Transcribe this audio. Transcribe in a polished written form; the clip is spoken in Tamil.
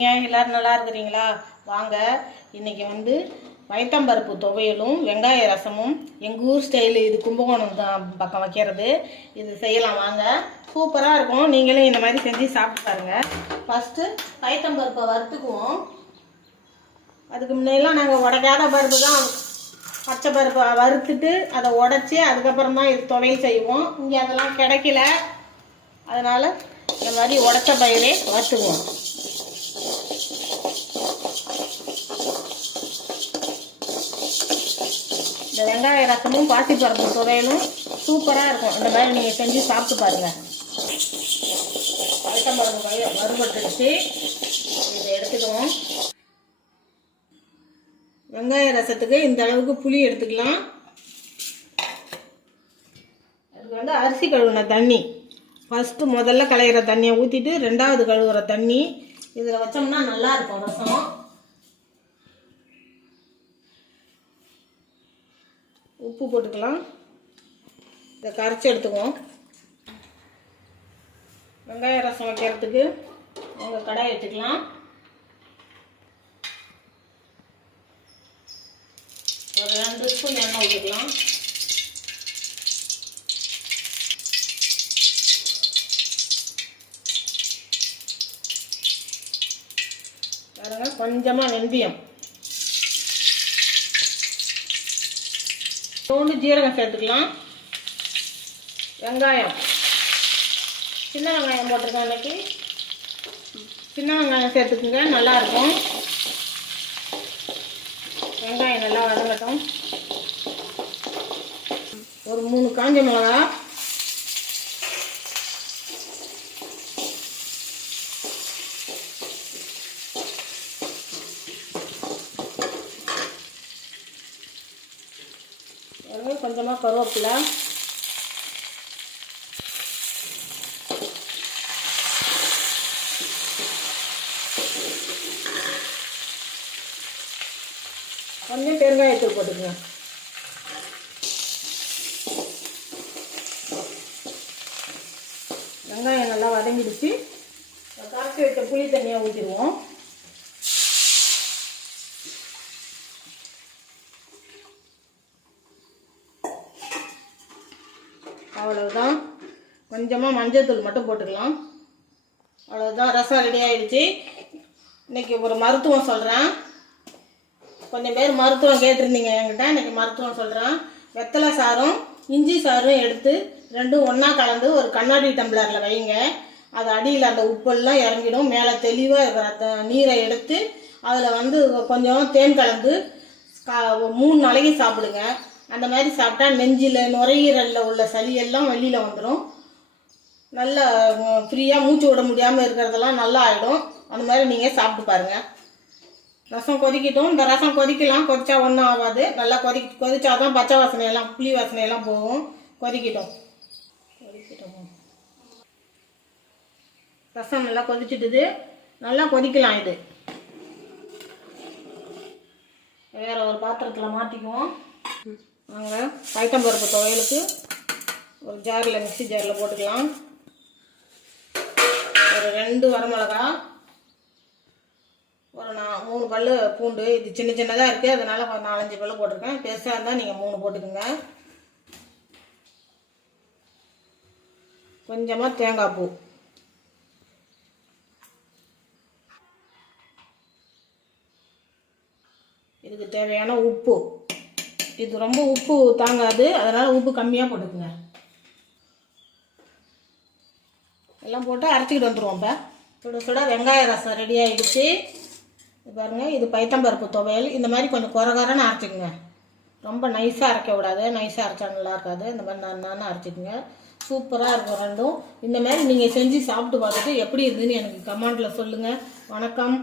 எல்லாரும் நல்லா இருக்கிறீங்களா? வாங்க இன்னைக்கு வந்து பயத்தம்பருப்பு துவையலும் வெங்காய ரசமும் எங்கள் ஊர் ஸ்டைலு, இது கும்பகோணம் தான் பக்கம் வைக்கிறது. இது செய்யலாம் வாங்க, சூப்பராக இருக்கும். நீங்களும் இந்த மாதிரி செஞ்சு சாப்பிட்டு பாருங்க. ஃபஸ்ட்டு பயத்தம்பருப்பை வறுத்துக்குவோம். அதுக்கு முன்னெல்லாம் நாங்கள் உடைக்காத பருப்பு தான், பச்சை பருப்பை வறுத்துட்டு அதை உடச்சி அதுக்கப்புறம் தான் இது துவையல் செய்வோம். இங்கே அதெல்லாம் கிடைக்கல, அதனால் இந்த மாதிரி உடச்ச பயிரே வறுத்துக்குவோம். இந்த வெங்காய ரசமும் பாசிப்பருப்பு துவையலும் சூப்பராக இருக்கும். இந்த மாதிரி நீங்கள் செஞ்சு சாப்பிட்டு பாருங்கள். பயத்தம்பருப்பு வறுபட்டுடுச்சு, இதை எடுத்துக்குவோம். வெங்காய ரசத்துக்கு இந்த அளவுக்கு புளி எடுத்துக்கலாம். அதுக்கு வந்து அரிசி கழுவுன தண்ணி, ஃபஸ்ட்டு முதல்ல களையிற தண்ணியை ஊற்றிட்டு ரெண்டாவது கழுவுற தண்ணி இதில் வச்சோம்னா நல்லாயிருக்கும் ரசம். உப்பு போட்டுக்கலாம். இதை கரைச்சி எடுத்துக்குவோம். வெங்காய ரசம் வைக்கிறதுக்கு உங்கள் கடாய் எடுத்துக்கலாம். ஒரு 2 ஸ்பூன் எண்ணெய் ஊற்றிக்கலாம். பாருங்க, கொஞ்சமாக வெந்தயம், தோண்டு ஜீரகம் சேர்த்துக்கலாம். வெங்காயம், சின்ன வெங்காயம் போட்டிருக்கேன் இன்னைக்கு, சின்ன வெங்காயம் சேர்த்துக்குங்க, நல்லாயிருக்கும். வெங்காயம் நல்லா வதங்கட்டும். ஒரு 3 காஞ்ச மிளகா, கொஞ்சமாக கருவேப்பிலை, கொஞ்சம் பெருங்காயத்தூள் போட்டுக்கோங்க. வெங்காயம் நல்லா வதங்கிடுச்சு. கரைச்சி வைத்த புளி தண்ணியாக ஊற்றிடுவோம். அவ்வளவுதான். கொஞ்சமாக மஞ்சள்தூள் மட்டும் போட்டுக்கலாம். அவ்வளோதான், ரசம் ரெடி ஆகிடுச்சு. இன்றைக்கி ஒரு மருத்துவம் சொல்கிறேன். கொஞ்சம் பேர் மருத்துவம் கேட்டிருந்தீங்க என்கிட்ட. இன்றைக்கி மருத்துவம் சொல்கிறேன். வெத்தலை சாரும் இஞ்சி சாரும் எடுத்து ரெண்டும் ஒன்றா கலந்து ஒரு கண்ணாடி டம்ளரில் வைங்க. அது அடியில் அந்த உப்பெல்லாம் இறங்கிடும். மேலே தெளிவாக இருக்கிற நீரை எடுத்து அதில் வந்து கொஞ்சம் தேன் கலந்து 3 நாளைக்கு சாப்பிடுங்க. அந்த மாதிரி சாப்பிட்டா நெஞ்சில் நுரையீரலில் உள்ள சளியெல்லாம் வெளியில் வந்துடும். நல்லா ஃப்ரீயாக மூச்சு விட முடியாமல் இருக்கிறதெல்லாம் நல்லா ஆகிடும். அந்த மாதிரி நீங்கள் சாப்பிட்டு பாருங்கள். ரசம் கொதிக்கட்டும். இந்த ரசம் கொதிக்கலாம், கொதிச்சா ஒன்றும் ஆகாது. நல்லா கொதிச்சாதான் பச்சை வாசனையெல்லாம் புளி வாசனையெல்லாம் போகும். கொதிக்கட்டும். ரசம் நல்லா கொதிச்சுட்டுது, நல்லா கொதிக்கலாம். இது வேற ஒரு பாத்திரத்தில் மாற்றிக்குவோம். நாங்கள் பயத்தம்பருப்பு துவையலுக்கு ஒரு ஜாரில், மிக்ஸி ஜாரில் போட்டுக்கலாம். ஒரு 2 வரமிளகா, ஒரு 3 பல் பூண்டு. இது சின்ன சின்னதாக இருக்குது, அதனால் 4-5 பல் போட்டிருக்கேன். பெருசாக இருந்தால் நீங்கள் 3 போட்டுக்குங்க. கொஞ்சமாக தேங்காய் பூ, இதுக்கு தேவையான உப்பு. இது ரொம்ப உப்பு தாங்காது, அதனால் உப்பு கம்மியாக போட்டுக்குங்க. எல்லாம் போட்டு அரைச்சிக்கிட்டு வந்துடுவோம். இப்போ சுட வெங்காய ரசம் ரெடி ஆகிடுச்சு. பாருங்கள், இது பயத்தம்பருப்பு துவையல். இந்த மாதிரி கொஞ்சம் குறன்னு அரைச்சிக்கோங்க. ரொம்ப நைஸாக அரைக்க விடாது, நைஸாக அரைச்சா நல்லா இருக்காது. இந்த மாதிரி நான் அரைச்சிக்கோங்க. சூப்பராக இருக்கும் ரெண்டும். இந்த மாதிரி நீங்கள் செஞ்சு சாப்பிட்டு பார்த்துட்டு எப்படி இருக்குதுன்னு எனக்கு கமெண்டில் சொல்லுங்கள். வணக்கம்.